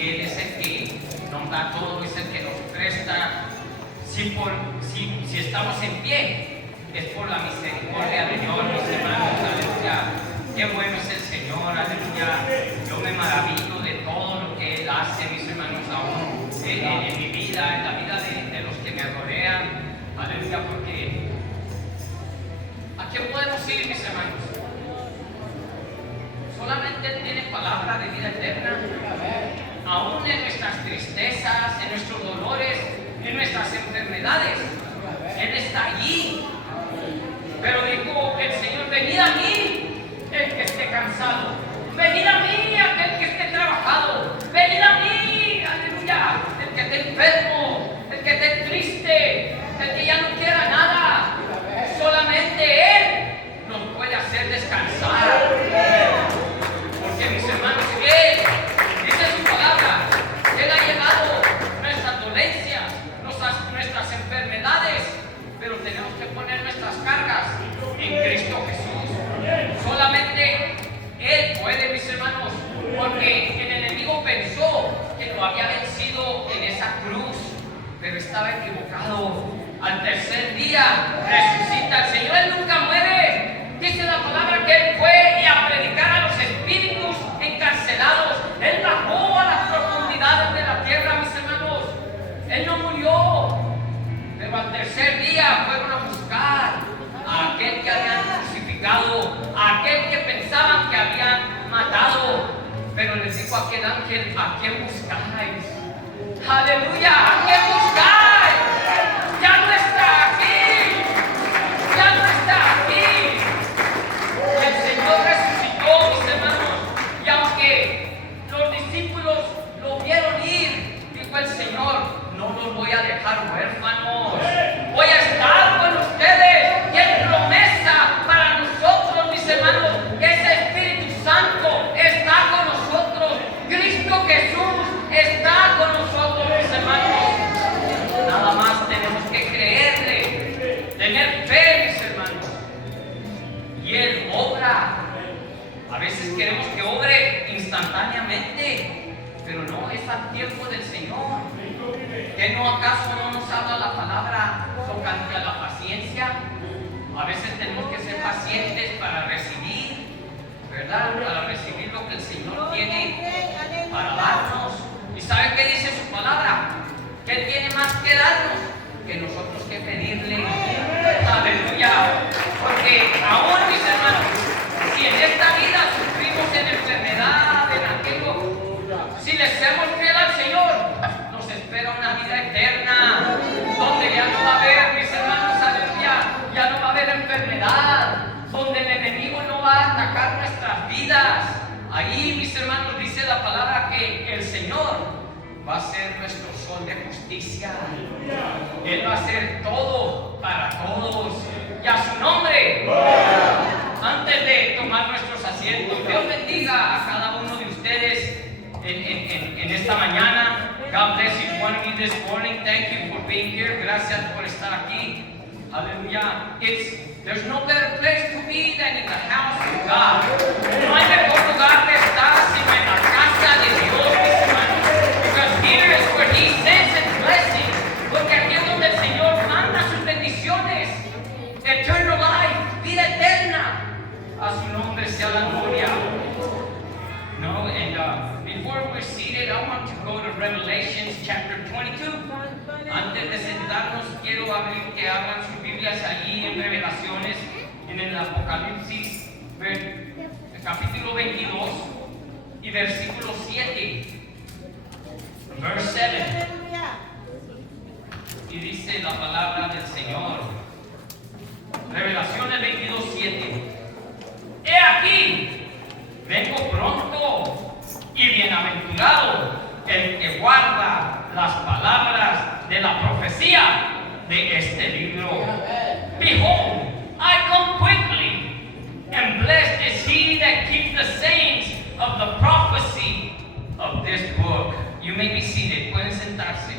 que Él es el que nos da todo, es el que nos presta. Si estamos en pie, es por la misericordia de Dios, mis hermanos, aleluya. Qué bueno es el Señor, aleluya. Yo me maravillo de todo lo que Él hace, mis hermanos, aún en mi vida, en la vida de los que me rodean, aleluya, porque ¿a quién podemos ir, mis hermanos? Solamente Él tiene palabra de vida eterna. Aún en nuestras tristezas, en nuestros dolores, en nuestras enfermedades, Él está allí. Pero dijo el Señor: venid a mí el que esté cansado, venid a mí aquel que esté trabajado, venid a mí, aleluya, el que esté enfermo, el que esté triste, el que ya no quiera nada. Solamente Él nos puede hacer descansar. Porque, mis hermanos, Él dice su palabra, Él ha llevado nuestras dolencias, nuestras enfermedades, pero tenemos que poner nuestras cargas en Cristo Jesús. Solamente Él puede, mis hermanos, porque el enemigo pensó que lo había vencido en esa cruz, pero estaba equivocado. Al tercer día resucita el Señor. Él nunca muere. Dice la palabra que Él fue a predicar a los espíritus encarcelados. Él bajó a las profundidades de la tierra, mis hermanos. Él no murió, pero al tercer día fueron a buscar a aquel que habían crucificado, a aquel que pensaban que habían matado. Pero les dijo aquel ángel: ¿a quién buscáis? Aleluya, ¿a quién buscáis? Ya no está aquí, ya no está aquí. El Señor resucitó, mis hermanos, y aunque los discípulos lo vieron ir, dijo el Señor: no los voy a dejar huérfanos, voy a estar con ustedes. Y es promesa para nosotros, mis hermanos, que ese Espíritu Santo está con nosotros. Cristo Jesús está con nosotros, mis hermanos. Nada más tenemos que creerle, tener fe, mis hermanos, y Él obra. A veces queremos que obre instantáneamente, pero no, es al tiempo del Señor. ¿Que no acaso no nos habla la palabra tocante a la paciencia? A veces tenemos que ser pacientes para recibir, ¿verdad? Para recibir lo que el Señor tiene para darnos. ¿Y sabe qué dice su palabra? Que Él tiene más que darnos que nosotros que pedirle. Aleluya. Porque aún, mis hermanos, si en esta vida sufrimos en enfermedad, en aquello, si le hacemos fiel al Señor, nos espera una vida eterna, donde ya no va a haber, mis hermanos, aleluya, ya no va a haber enfermedad, donde el enemigo no va a atacar nuestras vidas. Ahí, mis hermanos, dice la palabra que el Señor va a ser nuestro sol de justicia. Él va a hacer todo para todos. Y a su nombre, antes de tomar nuestros asientos, Dios bendiga a cada uno de ustedes en esta mañana. God bless each one of you this morning. Thank you for being here. Gracias por estar aquí. Aleluya. There's no better place to be than in the house of God. No hay mejor lugar de estar sino en la casa de Dios, mis hermanos. Because here is where He sends His blessings. Porque aquí es donde el Señor manda sus bendiciones. Eternal life, vida eterna. A su nombre sea la gloria. No, and before we're seated, I want to go to Revelations chapter 22. Antes de sentarnos, quiero que abran sus Biblias allí en Revelaciones, en el Apocalipsis, capítulo 22 y versículo 7. Verse 7. Y dice la palabra del Señor. Revelaciones 22, 7. He aquí, vengo pronto, y bienaventurado el que guarda las palabras de la profecía de este libro. Behold, I come quickly, and blessed is he that keeps the sayings of the prophecy of this book. You may be seated. Pueden sentarse.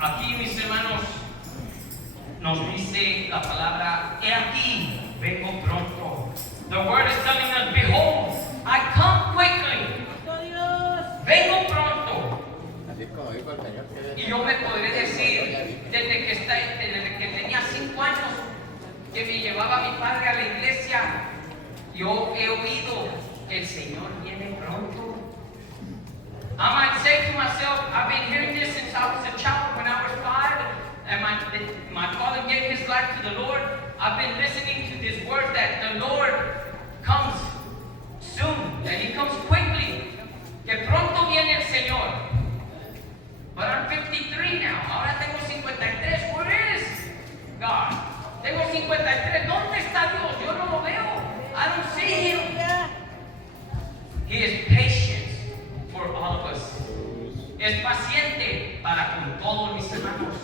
Aquí, mis hermanos, nos dice la palabra: he aquí, vengo pronto. The word is telling us, behold, I come quickly. Y yo me podré decir, desde que tenía 5 años, que me llevaba mi padre a la iglesia, yo he oído que el Señor viene pronto. I might say to myself, I've been hearing this since I was a child when I was 5, and my father gave his life to the Lord. I've been listening to this word that the Lord comes soon, that He comes quickly, que pronto viene el Señor. But I'm 53 now. Ahora tengo 53. Where is God? Tengo 53. ¿Dónde está Dios? Yo no lo veo. I don't see Him. He is patient for all of us. Es paciente para con todos mis hermanos.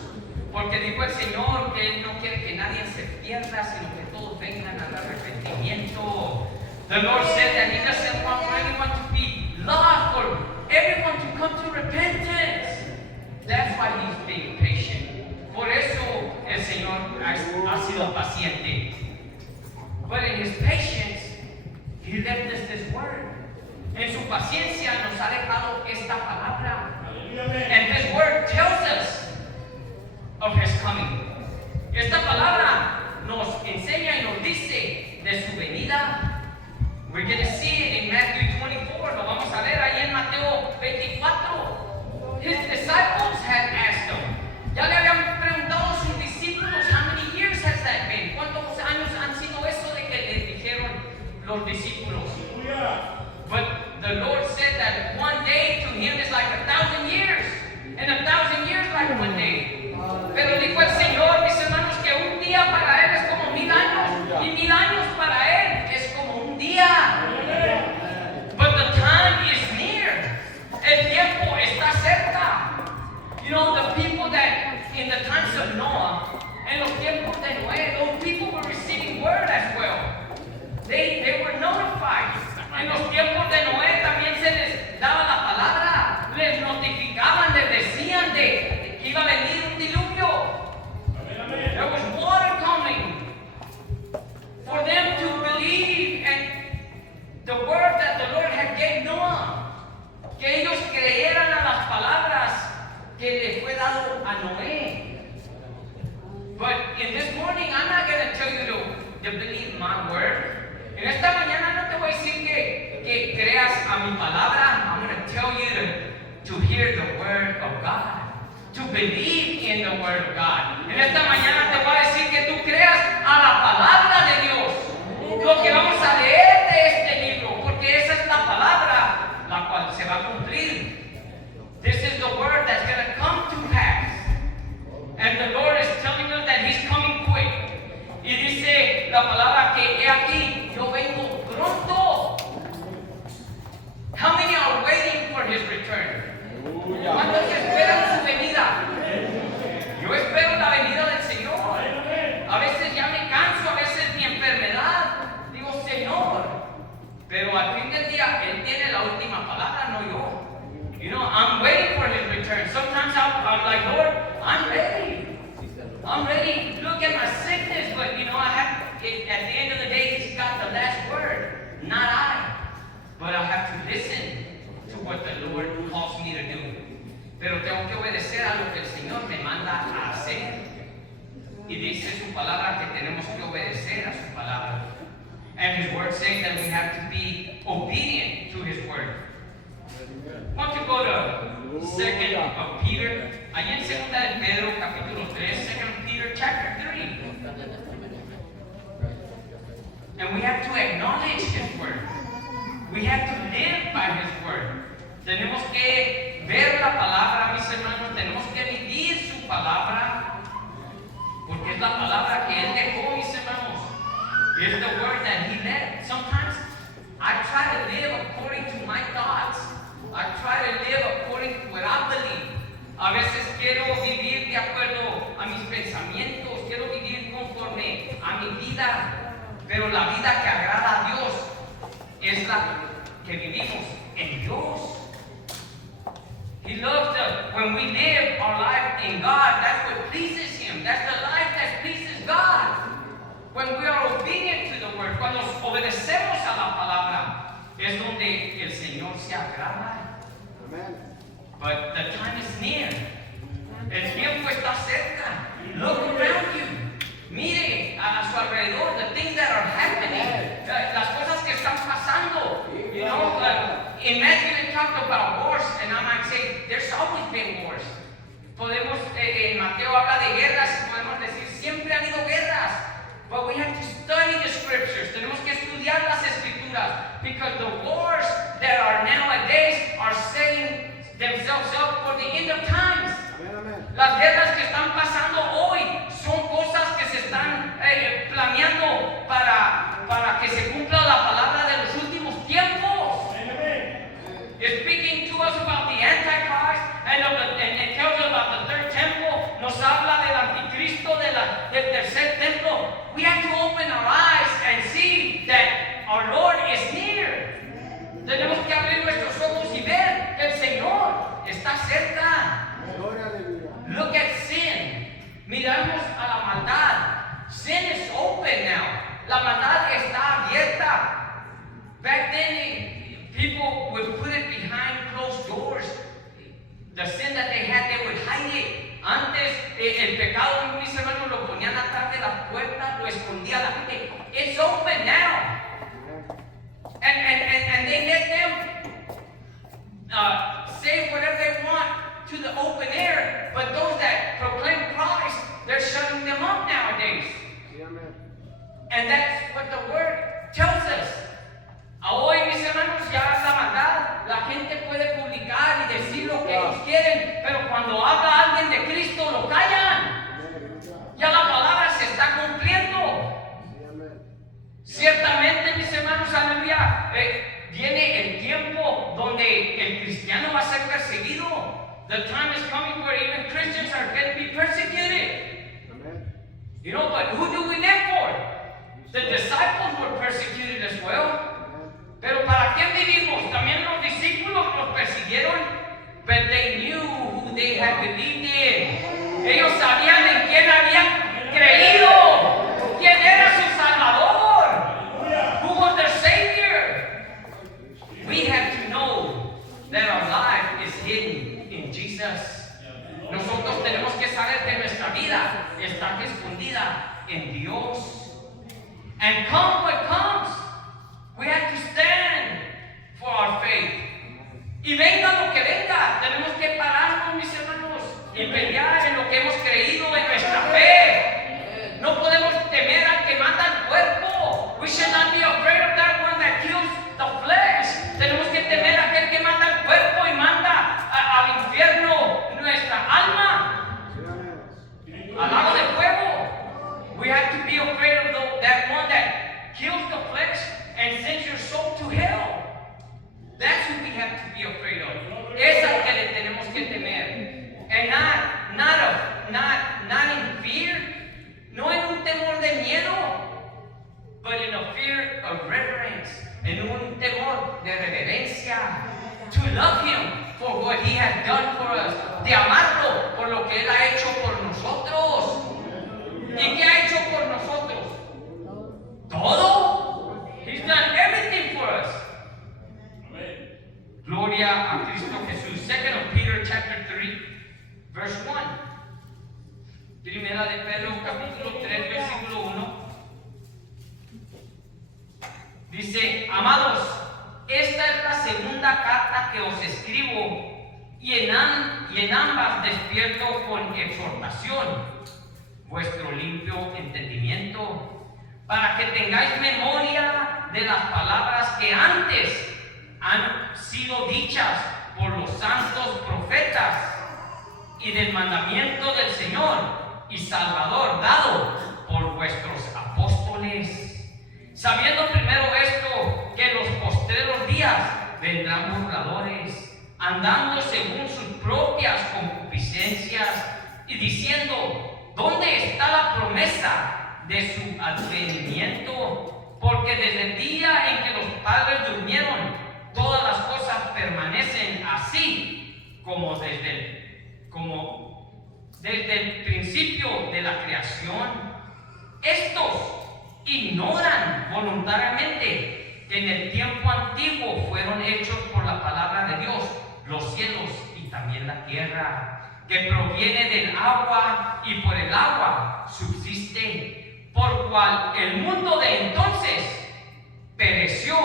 Porque dijo el Señor que Él no quiere que nadie se pierda, sino que todos vengan al arrepentimiento. The Lord said that He doesn't want for anyone to be lost, or everyone to come to repentance. That's why He's being patient. Por eso el Señor ha sido paciente. But in His patience, He left us this word. En su paciencia nos ha dejado esta palabra. And this word tells us of His coming. Esta palabra nos enseña y nos dice de su venida. We're going to see it in Matthew 24. Lo vamos a ver ahí en Mateo 24. His disciples had asked Him. Ya le habían preguntado a sus discípulos, how many years has that been? ¿Cuántos años han sido eso de que le dijeron los discípulos? But the Lord said that one day to Him is like 1,000 years, and 1,000 years like one day. Pero dijo el Señor, mis hermanos, que un día para Él es como 1,000 años, y 1,000 años para Él es como un día. But the time is near. El tiempo está cerca. You know, the people that in the times of Noah, en los tiempos de Noé, those people were receiving word as well. They were notified. En los tiempos de Noé también se les daba la palabra, les notificaban, les decían de que iba a venir un diluvio. There was water coming. For them to believe and the word that the Lord had gave Noah. Que ellos creyeran a las palabras que le fue dado a Noé. But in this morning, I'm not going to tell you to believe my word. En esta mañana no te voy a decir que creas a mi palabra. I'm going to tell you to hear the word of God. To believe in the word of God. En esta mañana te voy a decir que tú creas a la palabra de Dios. Lo que vamos a leer de este libro, porque esa es la palabra la cual se va a cumplir. This is the word that's going to come to pass. And the Lord is telling us that He's coming quick. Y dice la palabra que he aquí, yo vengo pronto. How many are waiting for His return? ¿Cuántos esperan su venida? Yo espero la venida del Señor. A veces ya me canso, a veces mi enfermedad. Digo, Señor, pero al fin del día Él tiene la última palabra, no yo. You know, I'm waiting for His return. Sometimes I'm like, Lord, I'm ready. I'm ready. Look at my sickness, but you know, at the end of the day, He's got the last word, not I. But I have to listen to what the Lord calls me to do. Pero tengo que obedecer a lo que el Señor me manda a hacer. Y dice su palabra que tenemos que obedecer a su palabra. And His word says that we have to be obedient to His word. Why don't you go to 2 of Peter? Allí en 2 de Pedro, capítulo 3, 2 Peter, chapter 3. And we have to acknowledge His word. We have to live by His word. Tenemos que ver la palabra, mis hermanos. Tenemos que vivir su palabra. Porque es la palabra que Él dejó, mis hermanos. It's the word that He left. Sometimes I try to live according to my thoughts. I try to live according to what I believe. A veces quiero vivir de acuerdo a mis pensamientos, quiero vivir conforme a mi vida, pero la vida que agrada a Dios es la que vivimos en Dios. He loves us. When we live our life in God, that's what pleases Him. That's the life that pleases God. When we are obedient to the word, cuando obedecemos a la palabra, es donde el Señor se agrada. Amen. But the time is near. El tiempo está cerca. Look around you. Mire a su alrededor, the things that are happening, las cosas que están pasando. You know, in Matthew they talked about wars, and I might say there's always been wars. Podemos, en Mateo habla de guerras, y podemos decir siempre ha habido guerras. But we have to study the scriptures. Tenemos que estudiar las escrituras, because the wars that are nowadays are setting themselves up for the end of times. Las guerras que están pasando hoy son cosas que se están planeando para que se cumpla la palabra de los últimos tiempos. Speaking to us about the Antichrist and it tells us about the third temple, nos habla del anticristo, del tercer templo. We have to open our eyes and see that our Lord is near. Tenemos que abrir nuestros ojos y ver que el Señor está cerca. Look at sin. Miramos a la maldad. Sin is open now. La maldad está abierta. Back then, people would put it behind closed doors. The sin that they had, they would hide it. Antes, el pecado, mis hermanos, lo ponían atrás de las puertas, lo escondía la gente. It's open now. And they let them say whatever they want to the open air, but those that proclaim Christ, they're shutting them up nowadays. And that's what the word tells us. Hoy, mis hermanos, ya la maldad, la gente puede publicar y decir lo que ellos quieren, pero cuando habla alguien de Cristo lo callan. Ya la palabra se está cumpliendo. Ciertamente, mis hermanos, aleluya, viene el tiempo donde el cristiano va a ser perseguido. The time is coming where even Christians are going to be persecuted. You know, but who do we live for? The disciples were persecuted as well. Pero ¿para qué vivimos? También los discípulos los persiguieron. But they knew who they had believed in. Ellos sabían en quién habían creído. ¿Quién era su Salvador? Who was their Savior? We have to know that our life is hidden in Jesus. Nosotros tenemos que saber que nuestra vida está escondida en Dios. And come what comes, we have to stand for our faith. Y venga lo que venga, tenemos que pararnos, mis hermanos, y pelear en lo que hemos creído, en nuestra fe. No podemos temer al que mata el cuerpo. We should not be afraid of that one that kills the flesh. Tenemos que temer a aquel que mata el cuerpo y manda al infierno nuestra alma, al lago de fuego. We have to be afraid of that one that kills the flesh and sends your soul to hell. That's who we have to be afraid of. Es al que le tenemos que temer. And not in fear, no en un temor de miedo, but in a fear of reverence, en un temor de reverencia. To love Him for what He has done for us, de amarlo por lo que Él ha hecho por nosotros. ¿Y qué ha hecho por nosotros? Todo. He's done everything for us. Gloria a Cristo Jesús. 2 Peter chapter 3, verse 1. Primera de Pedro, capítulo 3, versículo 1. Dice: amados, esta es la segunda carta que os escribo, y en ambas despierto con exhortación vuestro limpio entendimiento, para que tengáis memoria de las palabras que antes han sido dichas por los santos profetas, y del mandamiento del Señor y Salvador dado por vuestros apóstoles, sabiendo primero esto, que en los postreros días vendrán burladores, andando según sus propias concupiscencias, y diciendo: ¿dónde está la promesa de su advenimiento? Porque desde el día en que los padres durmieron, todas las cosas permanecen así como desde el principio de la creación. Estos ignoran voluntariamente que en el tiempo antiguo fueron hechos por la palabra de Dios los cielos y también la tierra, que proviene del agua y por el agua subsiste, por cual el mundo de entonces pereció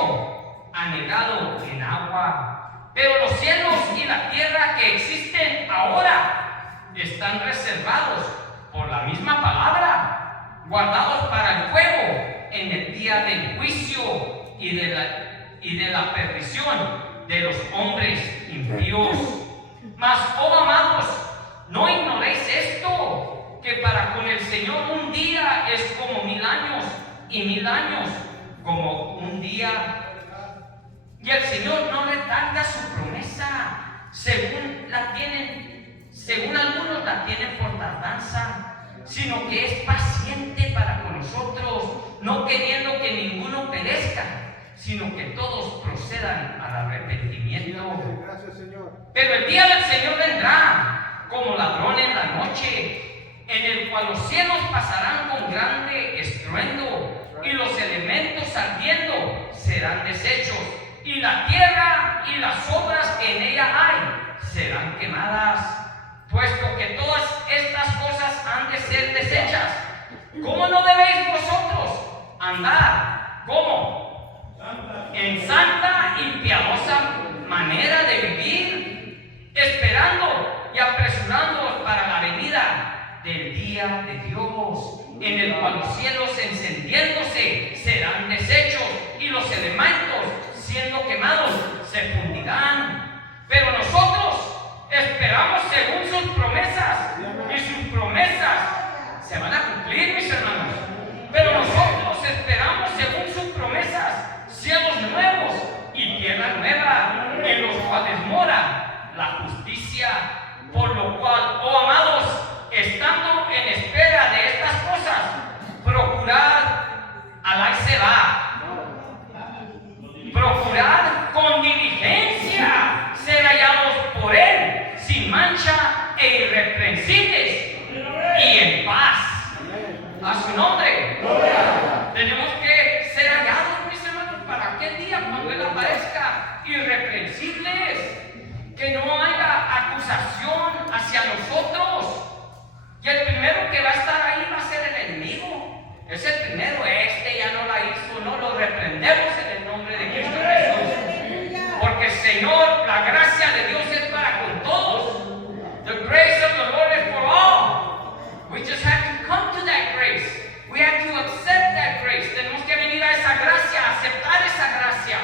anegado en agua. Pero los cielos y la tierra que existen ahora están reservados por la misma palabra, guardados para el fuego en el día del juicio y de la perdición de los hombres impíos. Mas, oh amados, no ignoréis esto, que para con el Señor un día es como 1000 años, y 1000 años como un día. Y el Señor no retarda su promesa, según algunos la tienen por tardanza, sino que es paciente para con nosotros, no queriendo que ninguno perezca, sino que todos procedan al arrepentimiento. Gracias, Señor. Pero el día del Señor vendrá como ladrón en la noche, en el cual los cielos pasarán con grande estruendo, y los elementos ardiendo serán deshechos, y la tierra y las obras que en ella hay serán quemadas. Puesto que todas estas cosas han de ser deshechas, ¿cómo no debéis vosotros andar? ¿Cómo? En santa y piadosa manera de vivir, esperando y apresurándonos para la venida del día de Dios, en el cual los cielos encendiéndose serán deshechos, y los elementos siendo quemados se fundirán. Pero nosotros esperamos según sus promesas, y sus promesas se van a cumplir, mis hermanos. Pero nosotros esperamos según sus promesas cielos nuevos y tierra nueva, en los cuales mora la justicia. Por lo cual, oh amados, estando en espera de estas cosas, procurad, alá y se va, procurad con diligencia ser hallados por Él, sin mancha e irreprensibles, y en paz. A su nombre. Tenemos que ser hallados, mis hermanos, para aquel día cuando Él aparezca, irreprensibles, que no haya acusación hacia nosotros. Y el primero que va a estar ahí va a ser el enemigo. Es el primero, ya no la hizo, no lo reprendemos en el nombre de Cristo Jesús. Porque el Señor, la gracia de Dios es para con todos. The grace of the Lord is for all. We just have to come to that grace. We have to accept that grace. Tenemos que venir a esa gracia, aceptar esa gracia.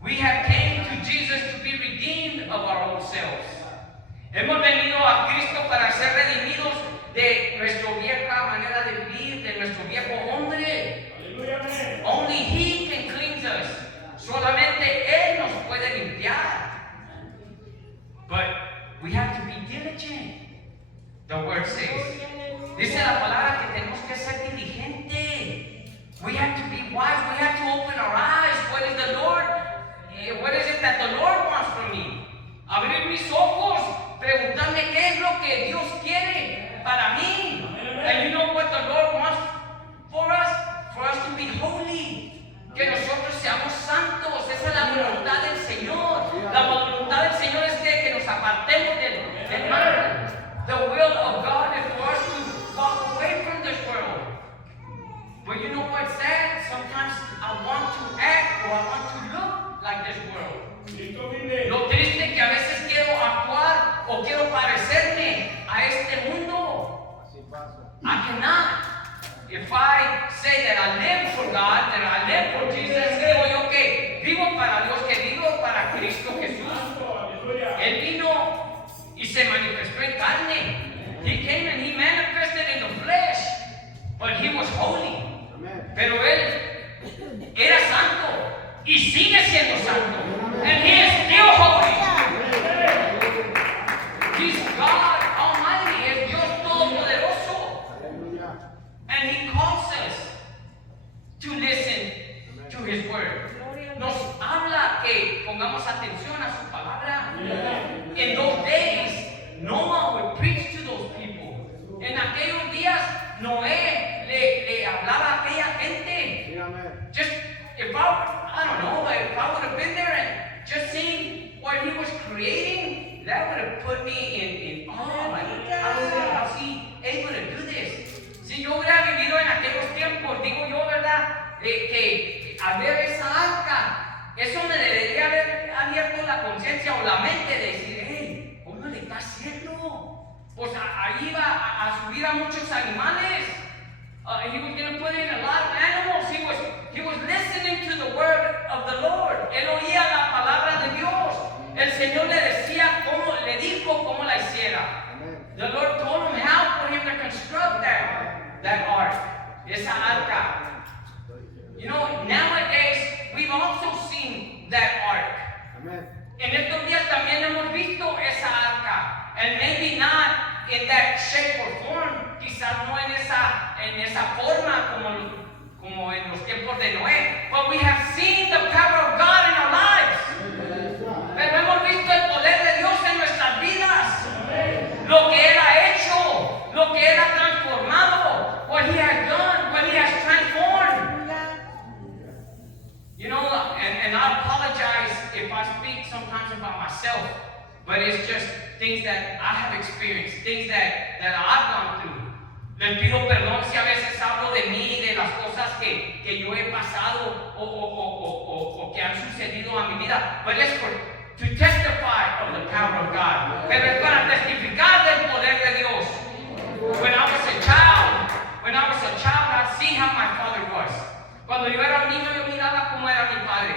We have came to Jesus to be redeemed of our own selves. Hemos venido a Cristo para ser redimidos de nuestra vieja manera de vivir, de nuestro viejo hombre. Only He can cleanse us. Solamente Él nos puede limpiar. But we have to be diligent. The word says. Dice la palabra que tenemos que ser diligente. We have to be wise. We have to open our eyes. What is the Lord? What is it that the Lord wants from me? Abrir mis ojos, preguntarme qué es lo que Dios quiere para mí. And you know what the Lord wants for us? For us to be holy. Que nosotros seamos santos. Esa es la voluntad del Señor. La voluntad del Señor es que nos apartemos del mal. The will of God is for us to walk away from this world. But you know what's sad? Sometimes I want to act or I want to look like this world. Lo triste que a veces quiero actuar o quiero parecerme a este mundo. I cannot. If I say that I live for God, that I live for Jesus, digo yo que vivo para Dios, que vivo para Cristo Jesús. Él vino y se manifestó en carne. He came and He manifested in the flesh, but He was holy. Pero Él era santo y sigue siendo santo. And He is still holy. He's God Almighty, es Dios Todopoderoso. And He calls us to listen to His word. Nos habla que pongamos atención a su palabra. In those days, Noah would preach to those people. En aquellos días, Noé le hablaba a aquella gente. Just, if I don't know, if I would have been there and just seen what He was creating, that would have Lord put me in awe. How is he able to do this? Si yo hubiera vivido en aquellos tiempos, digo yo, ¿verdad? Que al ver esa arca, eso me debería haber abierto la conciencia o la mente de decir, hey, ¿cómo le está haciendo? Pues ahí iba a subir a muchos animales. He was going to put in a lot of animals. He was listening to the word of the Lord. Él oía la palabra de Dios. El Señor le decía le dijo cómo la hiciera. The Lord told him how for him to construct that ark, esa arca. You know, nowadays we've also seen that ark. En estos días también hemos visto esa arca, and maybe not in that shape or form, quizás no en esa forma como en los tiempos de Noé, but we have seen the power of God in our lives. Pero hemos visto el poder de Dios en nuestras vidas, lo que Él ha hecho, lo que Él ha transformado, what He has done, what He has transformed. You know, and I apologize if I speak sometimes about myself, but it's just things that I have experienced, things that I've gone through. Les pido perdón si a veces hablo de mí y de las cosas que yo he pasado o que han sucedido a mi vida. But it's to testify of the power of God. Pero es para testificar del poder de Dios. When I was a child, I see how my father was. Cuando yo era un niño, yo miraba cómo era mi padre.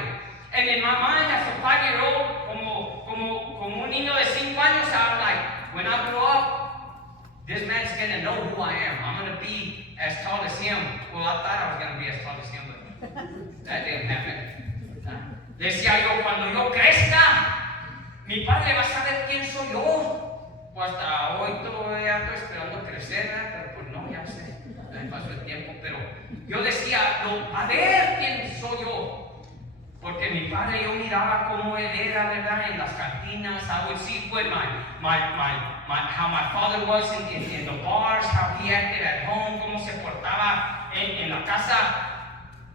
And in my mind, as a 5-year-old, como un niño de 5 años, I'm like, when I grow up, this man's gonna know who I am. I'm gonna be as tall as him. Well, I thought I was gonna be as tall as him, but that didn't happen. Decía yo, cuando yo crezca, mi padre va a saber quién soy yo. Pues hasta hoy todavía estoy esperando crecer, pero pues no, ya sé, me pasó el tiempo. Pero yo decía, a ver quién soy yo. Porque mi padre, yo miraba cómo él era, ¿verdad? En las cantinas. I would see what how my father was in the bars, how he acted at home, cómo se portaba en la casa.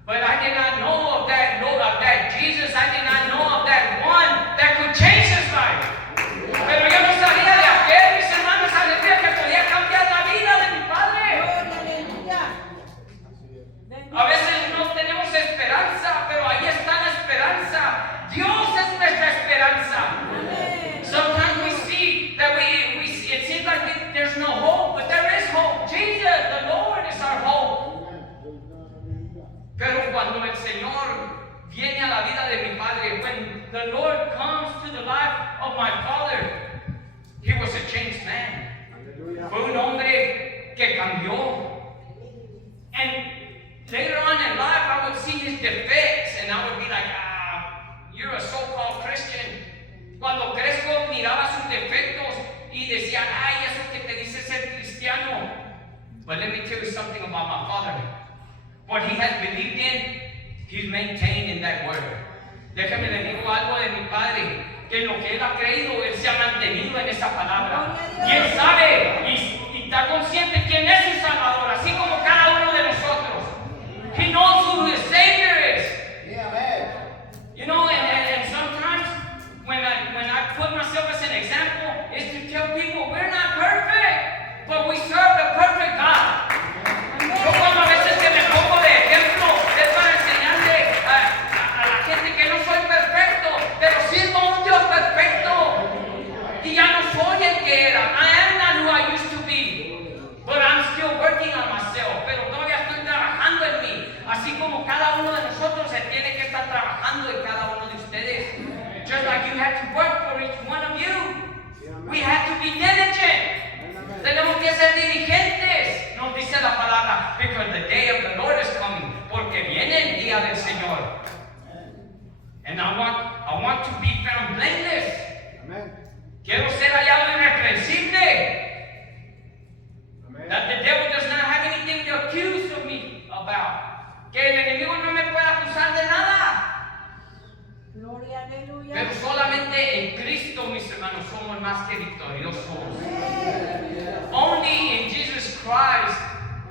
But I did not know of that Jesus. I did not know of that one that could change his life. Pero yo no sabía de aquel, mis hermanos, aleluya, que podía cambiar la vida de mi padre. A veces no tenemos esperanza, pero ahí está la esperanza. Dios es nuestra esperanza. Sometimes we see that it seems like there's no hope, but there is hope. Jesus, the Lord, is our hope. Pero cuando el Señor viene a la vida de mi padre, when the Lord comes to the life of my father, he was a changed man. Fue un hombre que cambió. And later on in life, I would see his defects, and I would be like, you're a so-called Christian. Cuando crezco, miraba sus defectos y decía, ay, eso que te dice ser cristiano. But let me tell you something about my father. What he has believed in, he's maintained in that word. Déjame le digo algo de mi padre, que en lo que él ha creído, él se ha mantenido en esa palabra. Y él sabe y está consciente quién es su Salvador, así como cada uno de nosotros. He knows who his Savior is. You know, and sometimes when I put myself as an example, is to tell people we're not perfect, but we serve a perfect God. Yo cuando a veces que me pongo de ejemplo es para enseñarle a la gente que no soy perfecto, pero sirvo a un Dios perfecto. Y ya no soy el que era. I am not who I used to be, but I'm still working on myself. Pero todavía estoy trabajando en mí, así como cada uno de nosotros se tiene que estar trabajando en cada uno de ustedes. Just like you have to work for each one of you, we have to be diligent. Tenemos que ser diligentes, nos dice la palabra, because the day of the Lord is coming, porque viene el día del Señor. And I want to be found blameless. Amen. Quiero ser hallado irreprensible. That the devil does not have anything to accuse of me about. Que el enemigo no me pueda acusar de nada. Gloria, aleluya. Pero solamente en Cristo, mis hermanos, somos más que victoriosos. Only in Jesus Christ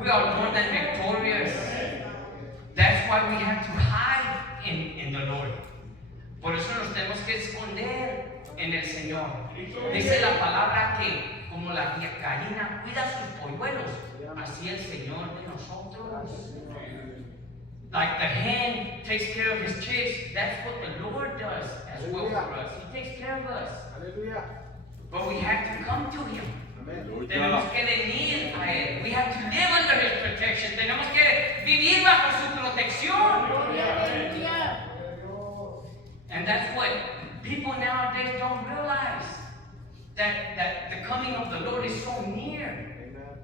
we are more than victorious. That's why we have to hide in the Lord. Por eso nos tenemos que esconder en el Señor. Dice la palabra que como la gallina cuida sus polluelos, así el Señor de nosotros. Like the hen takes care of his chicks, that's what the Lord does as well for us. He takes care of us. Aleluya. But we have to come to him. Amén. Tenemos que venir a él. We have to live under his protection. Tenemos que vivir bajo su protección. Aleluya. And that's what people nowadays don't realize. That the coming of the Lord is so near. Amen.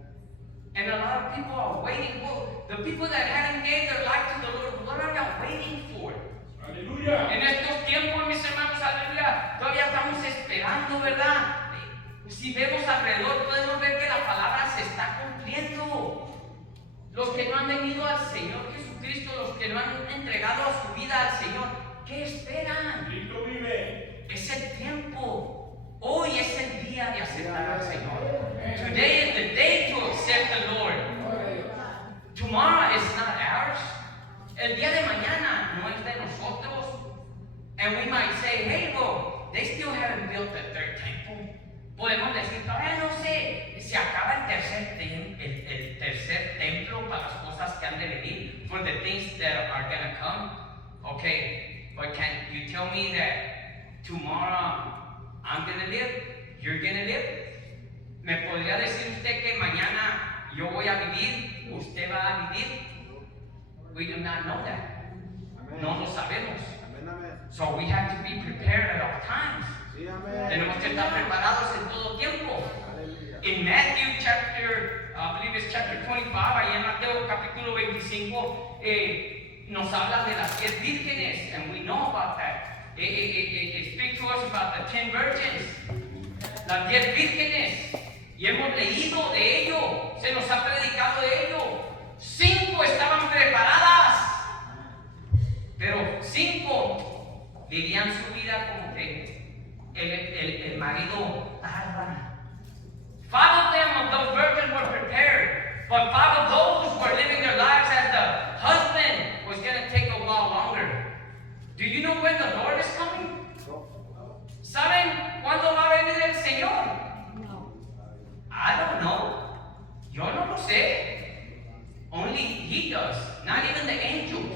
And a lot of people are waiting. Well, the people that haven't gave their life to the Lord, what are they waiting for? Aleluya. En estos tiempos, mis hermanos, aleluya, todavía estamos esperando, ¿verdad? Si vemos alrededor, podemos ver que la palabra se está cumpliendo. Los que no han venido al Señor Jesucristo, los que no han entregado su vida al Señor, ¿qué esperan? Cristo vive. Es el tiempo. Hoy es el día de aceptar al Señor. Today is the day to accept the Lord. Tomorrow is not ours. El día de mañana no es de nosotros. And we might say, hey, well, they still haven't built the third temple. Podemos decir, todavía no sé, se acaba el tercer templo para las cosas que han de venir, for the things that are going to come. Okay, but can you tell me that tomorrow I'm going to live, you're going to live? ¿Me podría decir usted que mañana yo voy a vivir, usted va a vivir? We do not know that. Amén. No lo sabemos. Amén, amén. So we have to be prepared at all times. Sí, amén. Tenemos que estar preparados en todo tiempo. Aleluya. In Matthew chapter, I believe it's chapter 25, ahí en Mateo capítulo 25, nos habla de las 10 vírgenes, and we know about that. It speaks to us about the 10 virgins, las 10 vírgenes, y hemos leído de ello, se nos ha predicado de ello. 5 estaban preparadas, pero 5 vivían su vida como que el marido tarda. 5 of them, of those virgins, were prepared, but 5 of those were living their lives as the husband was going to take a while longer. Do you know when the Lord is coming? ¿Saben cuándo va a venir el Señor? No. I don't know. Yo no lo sé. Only He does, not even the angels.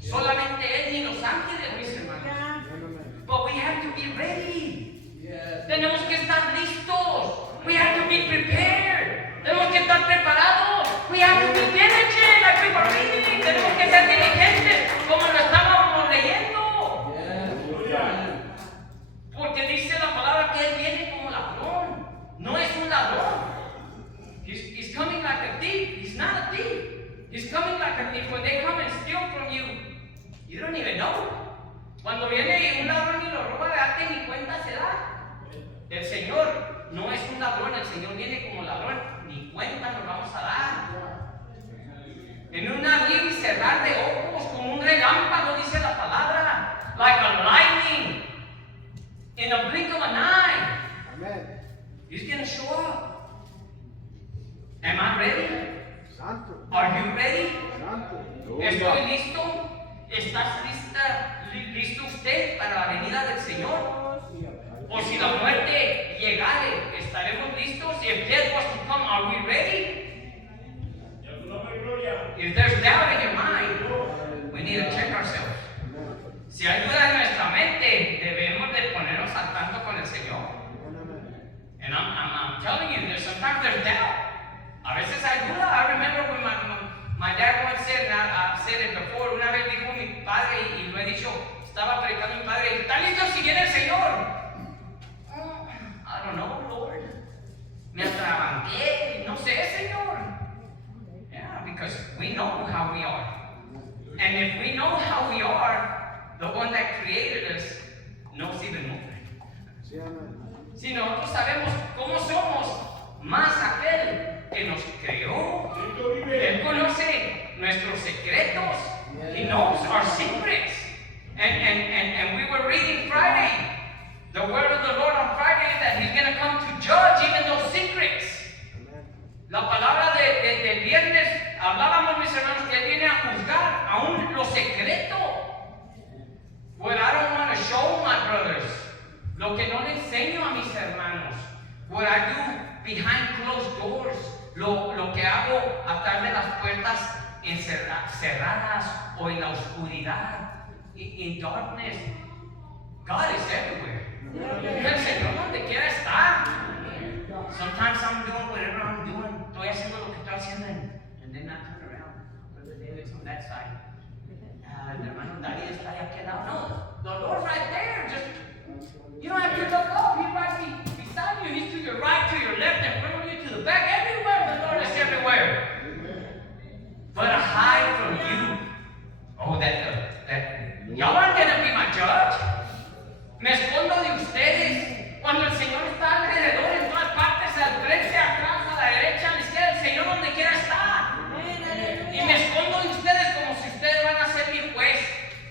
Solamente Él ni los ángeles, mis hermanos. Ya. Amén, amén. But we have to be ready. Tenemos que estar listos. We have to be prepared. Tenemos que estar preparados. We have to be diligent, like we were reading. Tenemos que ser diligentes, como lo estábamos leyendo. Porque dice la palabra que Él viene como ladrón. No es un ladrón. He's coming like a thief. He's not a thief. He's coming like a thief. When they come and steal from you, you don't even know. Cuando viene un ladrón y lo roba, date ni cuenta se da. El Señor no es un ladrón, el Señor viene como ladrón, ni cuenta nos vamos a dar. En un abrir y cerrar de ojos, como un relámpago, dice la palabra, like a lightning, in a blink of an eye, Amén. He's going to show up. Am I ready? Santo. Are you ready? Santo. ¿Estoy listo? ¿Estás listo usted para la venida del Señor? O si la muerte llegare, ¿estaremos listos? If death was to come, are we ready? If there's doubt in your mind, we need to check ourselves. Si hay duda en nuestra mente, debemos de ponernos al tanto con el Señor. And I'm telling you, sometimes there's doubt. A veces hay duda. I remember when my dad once said, and I've said it before, una vez dijo mi padre, y lo he dicho, estaba predicando mi padre, ¿está listo si viene el Señor? I don't know, Lord. Me atrabanqué, no sé, Señor. Yeah, because we know how we are. And if we know how we are, the one that created us knows even more. Sí, amén. Si nosotros sabemos cómo somos, más aquel que nos creó, Él conoce nuestros secretos. He knows our secrets. And we were reading Friday, the word of the Lord on Friday, that He's going to come to judge even those secrets. La palabra del viernes, hablábamos, mis hermanos, que Él viene a juzgar aún lo secreto. Well, I don't want to show my brothers lo lo que no le enseño a mis hermanos, what I do behind closed doors, lo que hago atrás de las puertas cerradas o en la oscuridad, in darkness. God is everywhere. El Señor donde quiera está. Sometimes I'm doing whatever I'm doing. Estoy haciendo lo que estoy haciendo and then I turn around. Brother David's on that side. El hermano David está ahí a aquel lado. No, the Lord's right there. Just, you don't have to look up. He's right beside you. He's to your right, to your left, in front of you, to the back. Everywhere. The Lord is everywhere. But I hide from you. Oh, that y'all aren't going to be my judge. Me escondo de ustedes cuando el Señor está alrededor, en todas partes, al frente, atrás, a la derecha, a la izquierda. El Señor donde quiera está. Y me escondo de ustedes como si ustedes van a ser mi juez.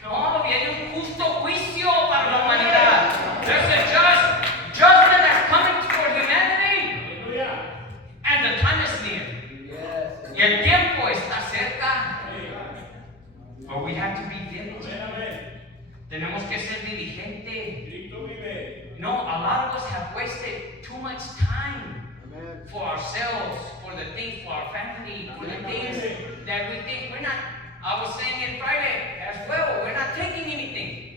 No, viene un justo juicio para la humanidad. There's a just judgment that's coming for humanity. And the time is near. Y el tiempo está cerca. But we have to be diligent. Tenemos que ser diligentes. No, a lot of us have wasted too much time for ourselves, for the things, for our family, for the things that we think we're not. I was saying it Friday as well, we're not taking anything.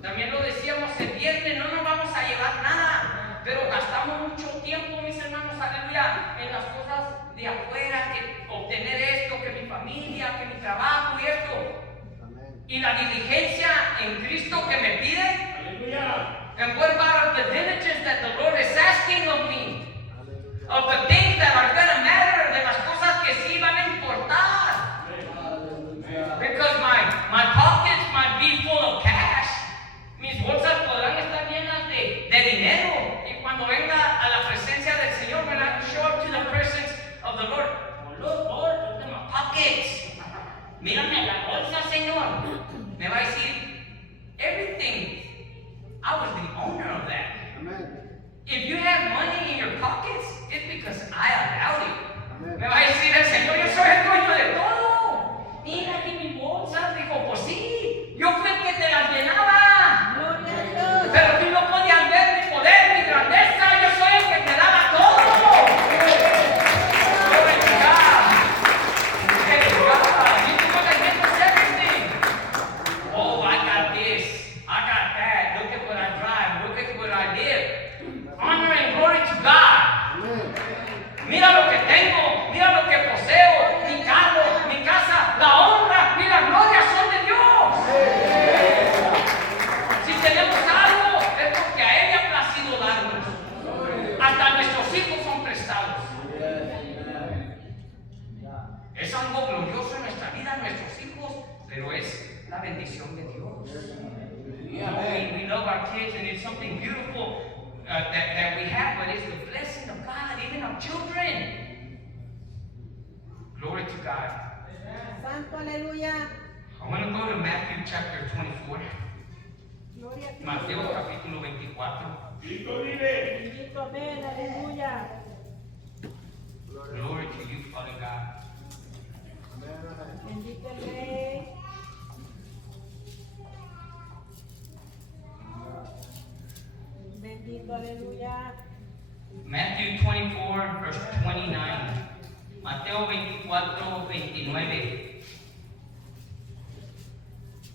También lo decíamos el viernes, no nos vamos a llevar nada, pero gastamos mucho tiempo, mis hermanos, aleluya, en las cosas de afuera, que obtener esto, que mi familia, que mi trabajo y esto. Y la diligencia en Cristo que me pide. And what about the diligence that the Lord is asking of me? Of the things that are going to matter, de las cosas que sí van a importar. Because my pockets might be full of cash. Mis bolsas podrán estar llenas de dinero. Y cuando venga a la presencia del Señor, when I show up to the presence of the Lord, oh look, Lord, look at my pockets. Mírame la bolsa, Señor. Me va a decir, everything. I was the owner of that. Amen. If you have money in your pockets, it's because I allowed it. Amen. Me va a decir el Señor, yo soy el dueño de todo. Mira aquí mis bolsas. Dijo, pues sí, yo fui el que te las llenaba. Pero tú no podías ver mi poder, mi grandeza. Yo soy el que te daba todo. Glory to God. Praise God. You can look at him for everything. Oh, I got this. I got that. Look at what I drive. Look at what I live. Honor and glory to God. Amen. Mira lo que tengo. Mira lo que poseo. Mi carro, mi casa. La honra y la gloria son de Dios. Si tenemos algo, es porque a Él le ha placido darnos. Hasta nuestros hijos son prestados. Es algo glorioso en nuestra vida, nuestros hijos, pero es la bendición de Dios. We love our kids and it's something beautiful that we have, but it's the blessing of God, even of children. Glory to God. Santo, aleluya. I want to go to Matthew chapter 24. Gloria a Cristo. Mateo capítulo 24. Bendito, amén, aleluya. Glory to you, Father God. Amen. Bendito el Rey. Bendito, aleluya. Matthew 24, verse 29. Mateo 24, 29.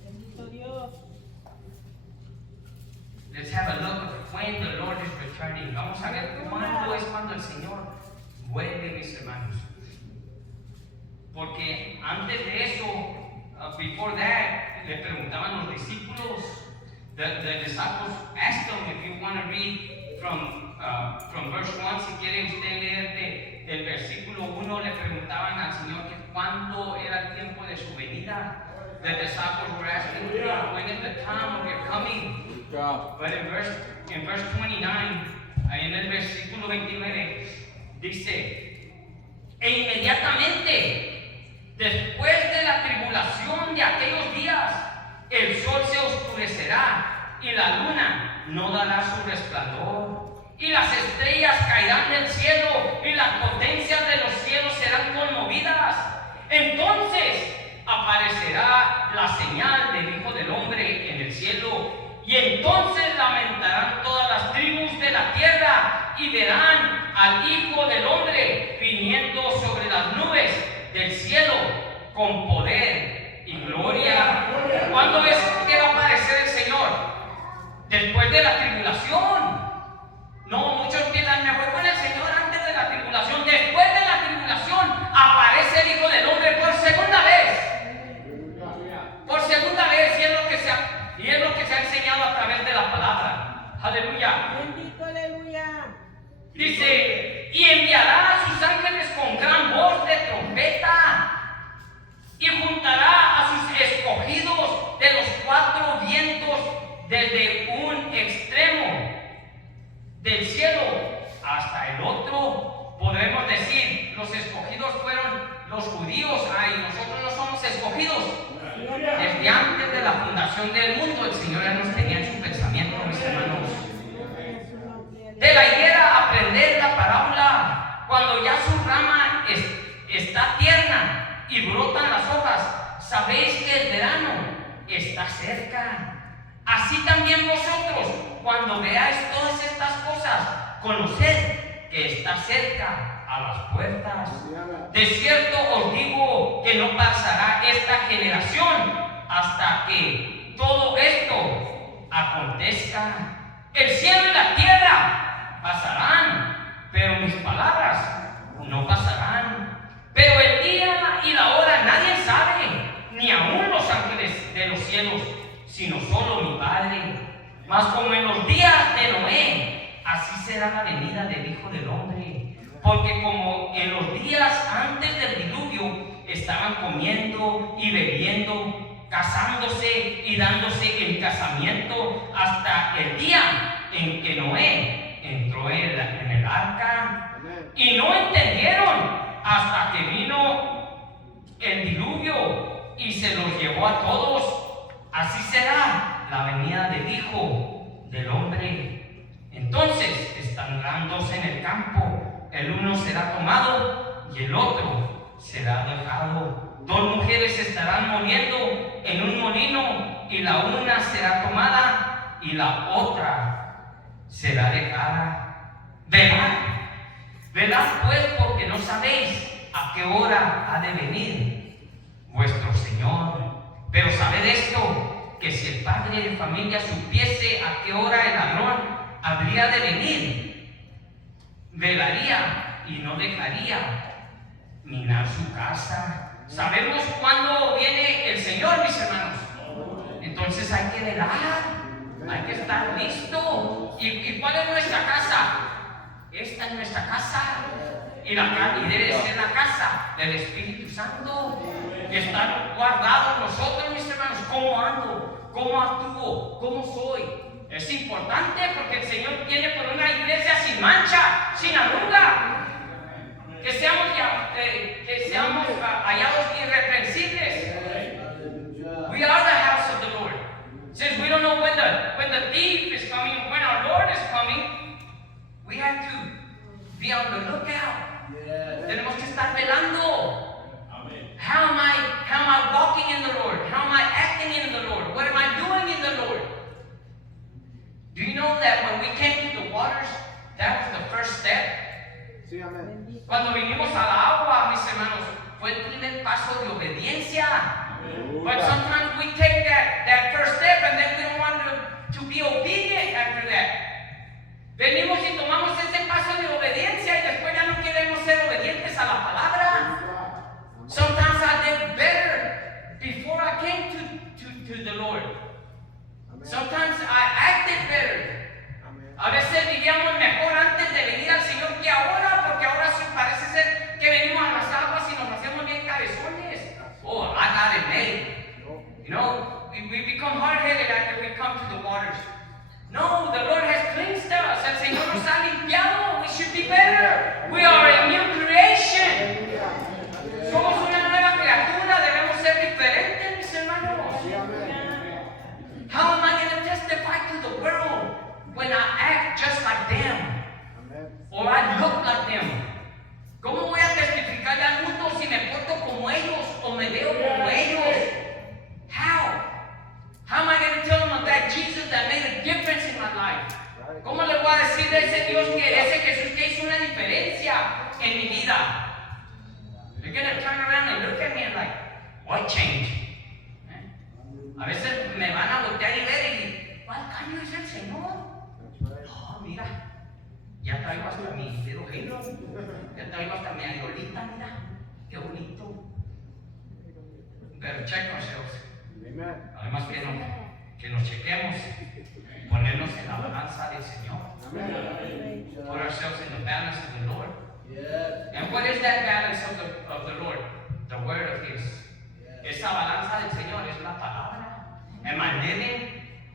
Bendito Dios. Let's have a look of when the Lord is returning. Vamos a ver cuándo es cuando el Señor vuelve, mis hermanos. Porque antes de eso, before that, le preguntaban los discípulos. The disciples asked them, if you want to read from verse 1, si quiere usted leer del versículo 1, le preguntaban al Señor que cuándo era el tiempo de su venida. The disciples were asking, when is the time of your coming? But in verse 29, en el versículo 29, dice, e inmediatamente, después de la tribulación de aquellos días, el sol se oscurecerá y la luna no dará su resplandor, y las estrellas caerán del cielo y las potencias de los cielos serán conmovidas. Entonces aparecerá la señal del Hijo del Hombre en el cielo, y entonces lamentarán todas las luz de la tierra y verán al Hijo del Hombre viniendo sobre las nubes del cielo con poder y gloria. ¿Cuándo es que va a aparecer el Señor? Después de la tribulación. No, muchos piensan, me voy con el Señor antes de la tribulación. Después de la tribulación aparece el Hijo del Hombre por segunda vez. Por segunda vez, y es lo que se ha enseñado a través de la palabra. Aleluya. Bendito, aleluya. Dice, y enviará a sus ángeles con gran voz de trompeta, y juntará a sus escogidos de los cuatro vientos desde un extremo del cielo hasta el otro. Podremos decir, los escogidos fueron los judíos. Ay, nosotros no somos escogidos. Desde antes de la fundación del mundo, el Señor ya nos tenía en su pensamiento, mis hermanos. De la higuera aprender la parábola. Cuando ya su rama está tierna y brotan las hojas, sabéis que el verano está cerca. Así también vosotros, cuando veáis todas estas cosas, conoced que está cerca a las puertas. De cierto os digo que no pasará esta generación hasta que todo esto acontezca. El cielo y la tierra pasarán, pero mis palabras no pasarán. Pero el día y la hora nadie sabe, ni aun los ángeles de los cielos, sino solo mi Padre. Mas como en los días de Noé, así será la venida del Hijo del Hombre. Porque como en los días antes del diluvio estaban comiendo y bebiendo, casándose y dándose en casamiento, hasta el día en que Noé entró en el arca, y no entendieron hasta que vino el diluvio y se los llevó a todos. Así será la venida del Hijo del Hombre. Entonces estarán dos en el campo, el uno será tomado y el otro será dejado. Dos mujeres estarán moliendo en un molino, y la una será tomada y la otra será dejada. Velad pues, porque no sabéis a qué hora ha de venir vuestro Señor. Pero sabed esto, que si el padre de familia supiese a qué hora el ladrón habría de venir, velaría y no dejaría minar su casa. Sabemos cuándo viene el Señor, mis hermanos. Entonces hay que velar, hay que estar listo. ¿Y cuál es nuestra casa? Esta es nuestra casa. Y debe ser la casa del Espíritu Santo. Y estar guardados nosotros, mis hermanos. ¿Cómo ando? ¿Cómo actúo? ¿Cómo soy? Es importante, porque el Señor tiene por una iglesia sin mancha, sin arruga. Que seamos hallados irreprensibles. We are the house of the Lord. Since we don't know when the thief is coming, when our Lord is coming, we have to be on the lookout. Tenemos que estar velando. How am I walking in the Lord? How am I acting in the Lord? What am I doing in the Lord? Do you know that when we came to the waters, that was the first step? Sí, amén. Cuando vinimos a la agua, mis hermanos, fue el primer paso de obediencia. But sometimes we take that first step and then we don't want to be obedient after that. Venimos y tomamos ese paso de obediencia y después ya no queremos ser obedientes a la palabra. Sometimes I did better before I came to the Lord. Sometimes I acted better. A veces vivíamos mejor antes de venir al Señor que ahora, porque ahora parece ser que venimos a las aguas y nos hacemos bien cabezones. Oh, I got it made. You know, we become hard-headed after ¿Cómo le voy a decir de ese Dios que ese Jesús que hizo una diferencia en mi vida? They're going to turn around and look at me and like, what change? A veces me van a voltear y ver y, ¿cuál cambio es el Señor? Oh, mira, ya traigo hasta mi dedo halo, ya traigo hasta mi aerolita, mira, qué bonito. Pero check ourselves. Además que nos chequemos, ponernos en la balanza del Señor. Put ourselves in the balance of the Lord. And what is that balance of the Lord? The word of His. Esa balanza del Señor es la palabra. Am I living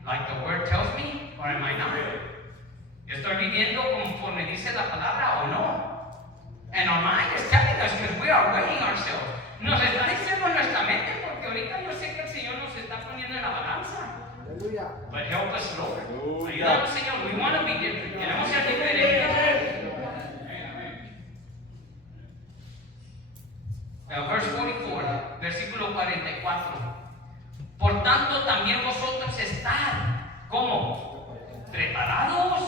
like the word tells me, or am I not? ¿Estoy viviendo conforme dice la palabra o no? And our mind is telling us because we are weighing ourselves. Nos está diciendo nuestra mente porque ahorita yo sé que el Señor nos está poniendo en la balanza. But help us, Lord. Ayúdanos, Señor. We want to be different. Queremos ser diferentes. Verse 44, versículo 44. Por tanto, también vosotros estad, ¿cómo? Preparados.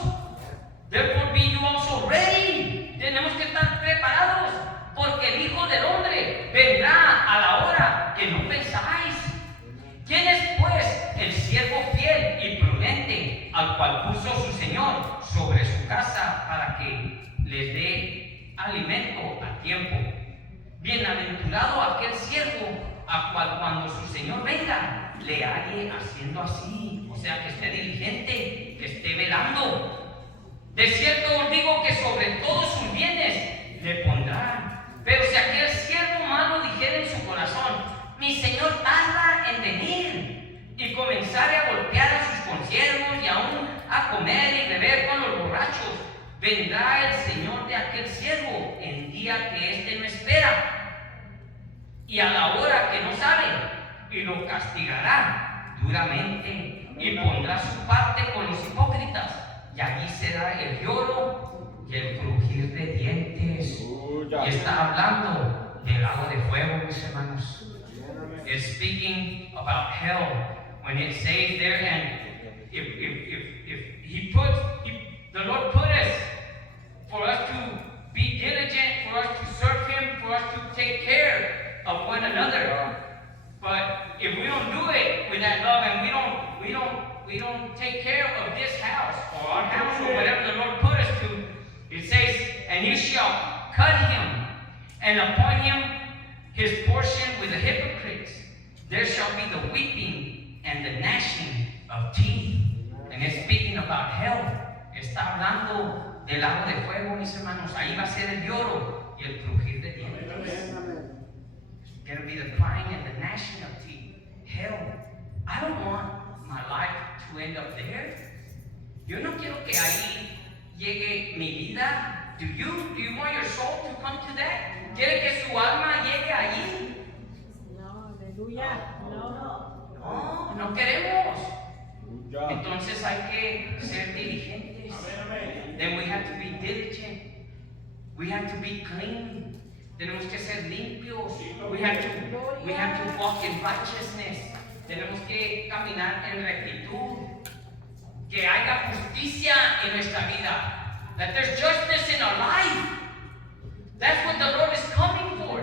Therefore be you also ready. Tenemos que estar preparados, porque el Hijo del Hombre vendrá a la hora que no pensáis. ¿Quién es pues el siervo fiel y prudente al cual puso su Señor sobre su casa para que les dé alimento a tiempo? Bienaventurado aquel siervo a cual cuando su Señor venga le halle haciendo así, o sea, que esté diligente, que esté velando. De cierto os digo que sobre todos sus bienes le pondrá. Pero si aquel siervo malo dijera en su corazón, mi Señor tarda en venir, y comenzare a golpear a sus consiervos y aún a comer y beber con los borrachos, vendrá el Señor de aquel siervo en día que éste no espera y a la hora que no sabe, y lo castigará duramente y pondrá su parte con los hipócritas, y allí será el lloro y el crujir de dientes. Y está hablando del lago de fuego, mis hermanos. It's speaking about hell when it says there, and if the Lord put us for us to be diligent, for us to serve Him, for us to take care of one another. But if we don't do it with that love, and we don't take care of this house or our house or whatever the Lord put us to, it says, and you shall cut him and appoint him his portion with the hypocrites. There shall be the weeping and the gnashing of teeth. And it's speaking about hell. Está hablando del lago de fuego, mis hermanos. Ahí va a ser el lloro y el crujir de dientes. It's going to be the crying and the gnashing of teeth. Hell. I don't want my life to end up there. Yo no quiero que ahí llegue mi vida. Do you want your soul to come to that? ¿Quiere que su alma llegue allí? No, aleluya. No. No queremos. Entonces hay que ser diligentes. Then we have to be diligent. We have to be clean. Tenemos que ser limpios. We have to walk in righteousness. Tenemos que caminar en rectitud. Que haya justicia en nuestra vida. That there's justice in our life. That's what the Lord is coming for.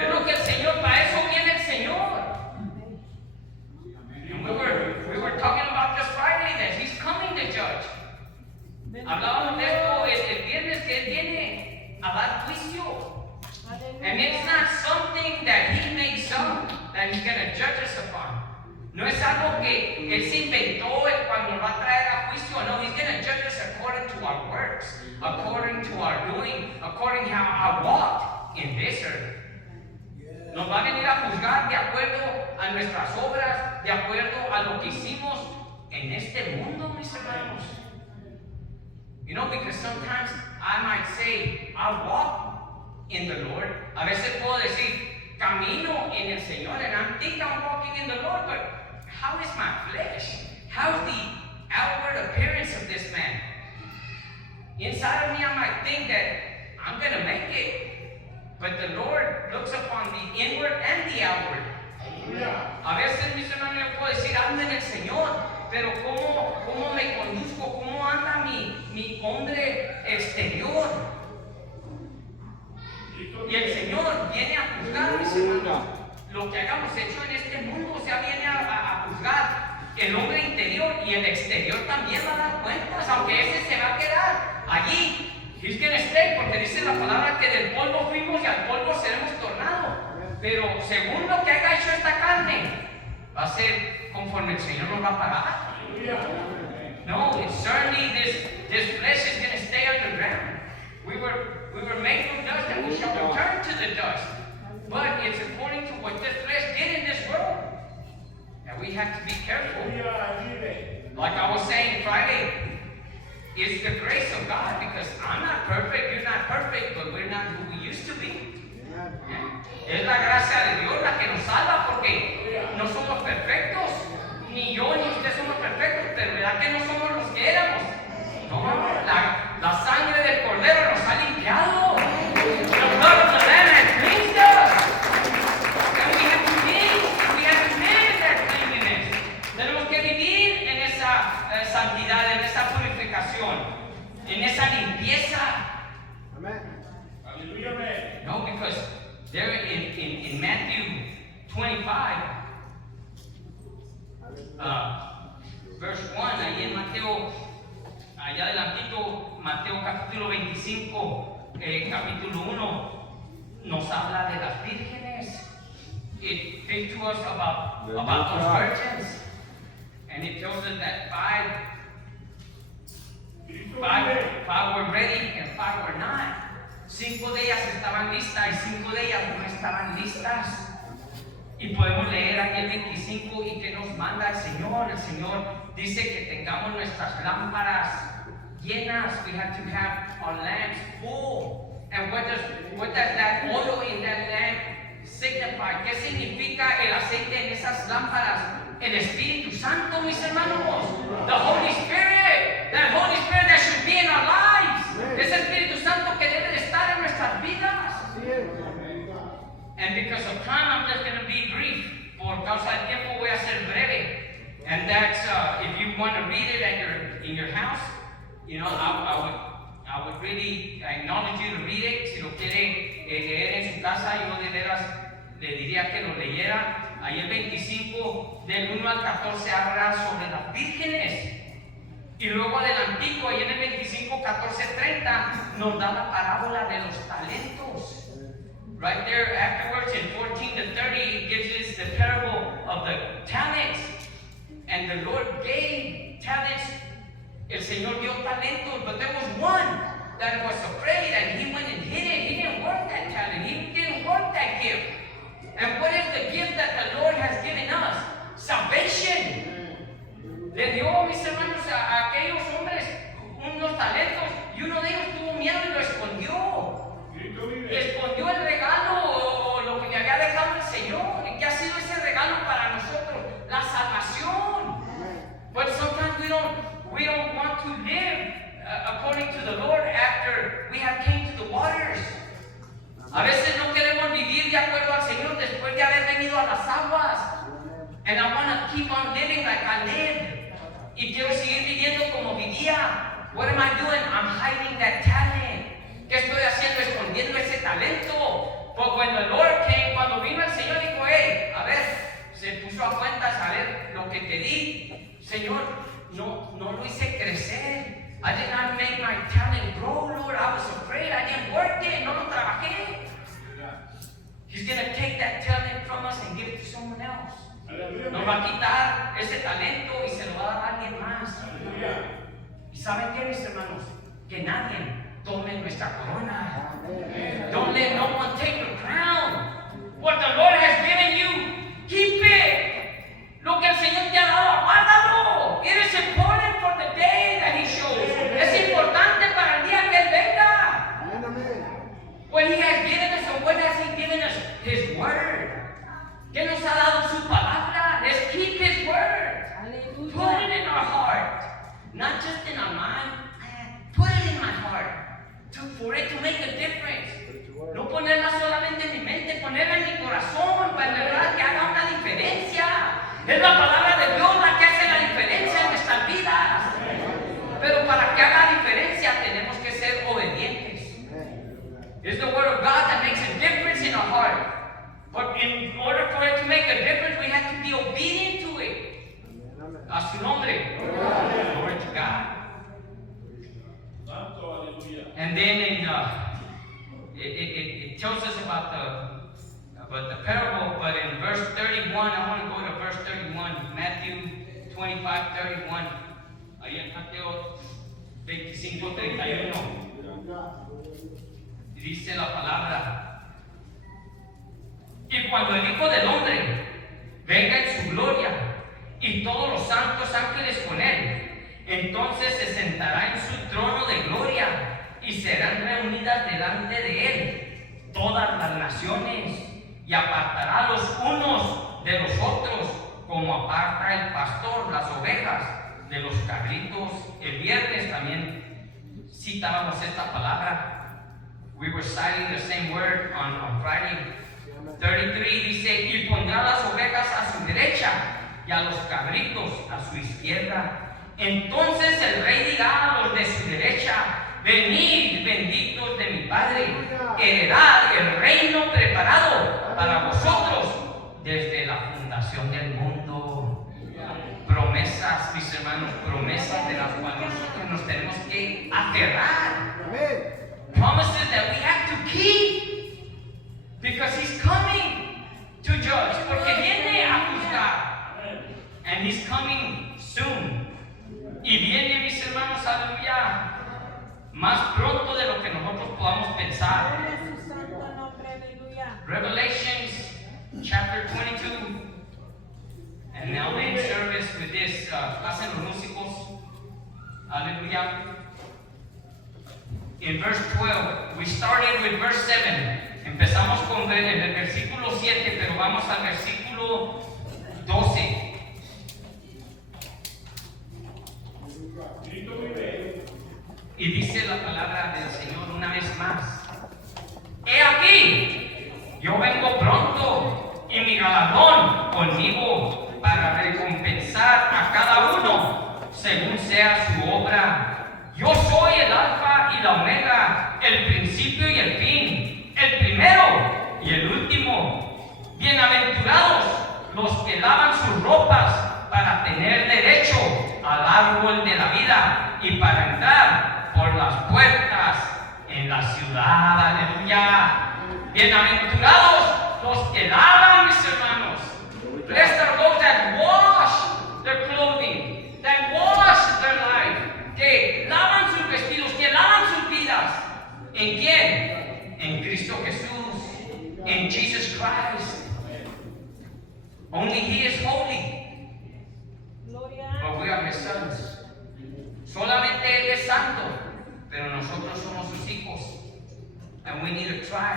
Es lo que el Señor, para eso viene el Señor. And we were talking about this Friday that He's coming to judge. Hablábamos de esto el viernes, que Él viene a dar juicio. And it's not something that He makes up that He's going to judge us upon. No es algo que Él se inventó cuando va a traer a juicio. No, He's going to judge us according to our works, according to our doing, according to how I walked in this earth. Nos va a venir a juzgar de acuerdo a nuestras obras, de acuerdo a lo que hicimos en este mundo, mis hermanos. You know, because sometimes I might say, I walk in the Lord. A veces puedo decir, camino en el Señor, and I think I'm walking in the Lord, but how is my flesh? How's the outward appearance of this man? Inside of me, I might think that I'm going to make it. But the Lord looks upon the inward and the outward. A veces, mis hermanos, yo puedo decir, ando en el Señor, pero ¿cómo me conduzco? ¿Cómo anda exterior también va a dar cuentas, aunque ese se va a quedar allí. He's gonna stay, porque dice la palabra que del polvo fuimos y al polvo seremos tornados. Pero según lo que haya hecho esta carne, va a ser conforme el Señor nos va a pagar. No, certainly this flesh is going to stay underground. We were made from dust and we shall return to the dust. But it's according to what this flesh did in this world. And we have to be careful. Like I was saying Friday, it's the grace of God, because I'm not perfect, you're not perfect, but we're not who we used to be. Es la gracia de Dios la que nos salva, porque no somos perfectos, ni yo ni usted somos perfectos, pero ¿verdad que no somos los que éramos? No, la sangre del Cordero nos ha limpiado. The blood of the Lamb has cleansed us. And we have to live in that cleanliness. Tenemos que vivir en esa santidad, en esa purificación, en esa limpieza. No, because there in Matthew 25, verse 1, ahí en Mateo, allá adelantito, Mateo capítulo 25, capítulo 1, nos habla de las vírgenes. It speaks to us about those virgins, and it tells us that five were ready and 5 were not. 5 de ellas estaban listas y 5 de ellas no estaban listas. Y podemos leer aquí el 25 y que nos manda el Señor. El Señor dice que tengamos nuestras lámparas llenas. We have to have our lamps full. And what does that oil in that lamp signify? ¿Qué significa el aceite en esas lámparas? El Espíritu Santo, mis hermanos. The Holy Spirit. That Holy Spirit that should be in our lives. Ese Espíritu Santo que debe de estar en nuestras vidas. And because of time, I'm just going to be brief. Por causa del tiempo voy a ser breve. And that's, if you want to read it in your house, you know, I would really acknowledge you to read it. Si lo quiere leer en su casa, yo de veras le diría que lo leyera. Ahí el 25, del 1 al 14, habla sobre las vírgenes. Y luego adelantico, ahí en el 25, 14, 30, nos da la parábola de los talentos. Right there afterwards in 14 to 30, it gives us the parable of the talents. And the Lord gave talents. El Señor dio talentos, but there was one that was afraid and he went and hid it. He didn't work that talent. He didn't work that gift. And what is the gift that the Lord has given us? Salvation. Le dio, mis hermanos, a aquellos hombres unos talentos y uno de ellos tuvo miedo y lo escondió. Escondió el regalo o lo que le había dejado el Señor. ¿Y qué ha sido ese regalo para nosotros? La salvación. But sometimes we don't want to live according to the Lord after we have came to the waters. A veces no queremos vivir de acuerdo al Señor después de haber venido a las aguas. And I want to keep on living like I lived. Y quiero seguir viviendo como vivía. What am I doing? I'm hiding that talent. ¿Qué estoy haciendo? Escondiendo ese talento. But when the Lord came, cuando vino el Señor, dijo, hey, a ver, se puso a cuentas, a ver lo que te di. Señor, no lo hice crecer. I did not make my talent grow, Lord. I was afraid. I didn't work it. No lo trabajé. He's going to take that talent from us and give it to someone else. Nos va a quitar ese talento y se lo va a dar a alguien más. ¿Y saben qué, mis hermanos? Que nadie tome nuestra corona. Don't let no one take your crown. What the Lord has given you, keep it. Lo que el Señor te ha dado, guárdalo. It is important for the day that He shows. Es importante para el día que Él venga. What He has given us, and what has He given us? His word. ¿Qué nos ha dado su palabra? Let's keep His word. Aleluya. Put it in our heart, not just in our mind. Put it in my heart, for it to make a difference. No ponerla solamente en mi mente, ponerla en mi corazón, para de verdad que haga una diferencia. Es la palabra de Dios la que hace la diferencia en nuestras vidas. Pero para que haga diferencia tenemos que ser obedientes. It's the word of God that makes a difference in our heart. But in order for it to make a difference, we have to be obedient to it. A su nombre. it tells us about the parable, but in verse 31, I want to go to verse 31, Matthew 25:31. Ahí en Mateo 25:31. Y dice la palabra: y cuando el Hijo del Hombre venga en su gloria y todos los santos ángeles con él, entonces se sentará en su trono de gloria y serán reunidas delante de él todas las naciones, y apartará los unos de los otros, como aparta el pastor las ovejas de los cabritos. El viernes también citábamos esta palabra. We were citing the same word on Friday. 33 dice: y pondrá las ovejas a su derecha y a los cabritos a su izquierda. Entonces el rey dirá a los de su derecha: venid, benditos de mi Padre, heredad el reino preparado para vosotros desde la fundación del mundo. Promesas, mis hermanos, promesas de las cuales nosotros nos tenemos que aferrar. Promises that we have to keep, because He's coming to judge, porque viene a juzgar, and He's coming soon. Y viene, mis hermanos, aleluya, más pronto de lo que nosotros podamos pensar. Gloria a su santo nombre, aleluya. Revelations chapter 22. And now we end service with this. Pasen los músicos. Aleluya. In verse 12, we started with verse 7. Empezamos con el versículo 7, pero vamos al versículo 12. Y dice la palabra del Señor una vez más: he aquí, yo vengo pronto, y mi galardón conmigo, para recompensar a cada uno según sea su obra. Yo soy el Alfa y la Omega, el principio y el fin, el primero y el último. Bienaventurados los que lavan sus ropas para tener derecho al árbol de la vida y para entrar por las puertas en la ciudad. Aleluya. Bienaventurados los que lavan, mis hermanos. Blessed are those that wash their clothing, that wash their life, que lavan sus vestidos, que lavan sus vidas. ¿En quién? En Cristo Jesús, en Jesus Christ. Only He is holy, Gloria. but we are His sons. Solamente Él es santo, pero nosotros somos sus hijos. And we need to try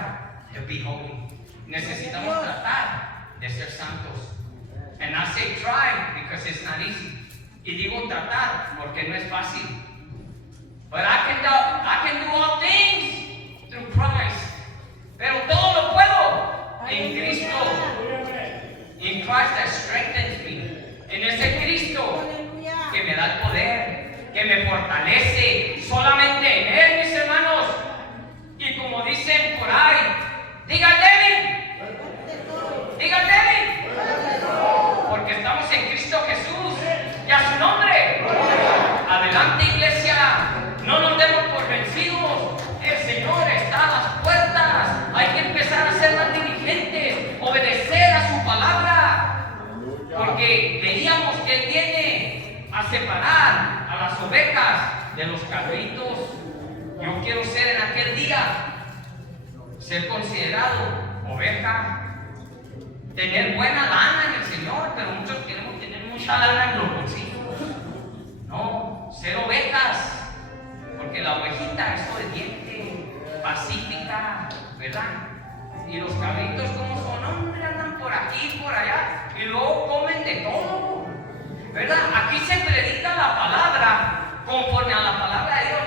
to be holy. Necesitamos tratar de ser santos. And I say try because it's not easy. Y digo tratar porque no es fácil. But I can do all things through Christ. Pero todo lo puedo en Cristo. In Christ that strengthens me. En ese Cristo Aleluya. que me da el poder, que me fortalece. Solamente en Él, mis hermanos. Y como dicen por ahí, diga David, diga David, porque estamos en Cristo Jesús y a su nombre. Adelante, iglesia, no nos demos por vencidos. El Señor está a las puertas. Hay que empezar a ser más diligentes, obedecer a su palabra, porque veíamos que Él viene a separar a las ovejas de los cabritos. Yo quiero ser en aquel día, ser considerado oveja, tener buena lana en el Señor, pero muchos queremos tener mucha lana en los bolsillos. No, ser ovejas, porque la ovejita es obediente, pacífica, ¿verdad? Y los cabritos, como son, hombre, andan por aquí y por allá, y luego comen de todo, ¿verdad? Aquí se predica la palabra conforme a la palabra de Dios.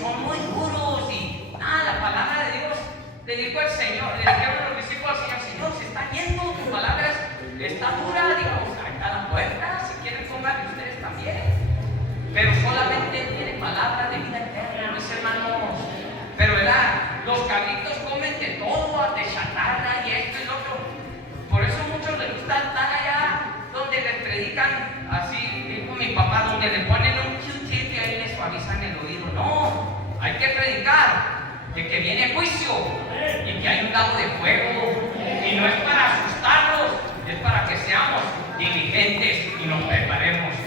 Son muy duros y la palabra de Dios, le dijo el Señor, le dijeron a los discípulos al Señor: Señor, se está yendo, tu palabra está dura. Digo, ahí está la puerta, si quieren comer ustedes también. Pero solamente Él tiene palabra de vida eterna, mis hermanos. Pero verdad, los cabritos comen de todo, de chatarra y esto y lo otro. Por eso muchos les gusta estar allá donde les predican, así dijo mi papá, donde le ponen un Q-tip y ahí les suavizan el oído. No, hay que predicar de que viene juicio y que hay un lago de fuego. Y no es para asustarlos, es para que seamos diligentes y nos preparemos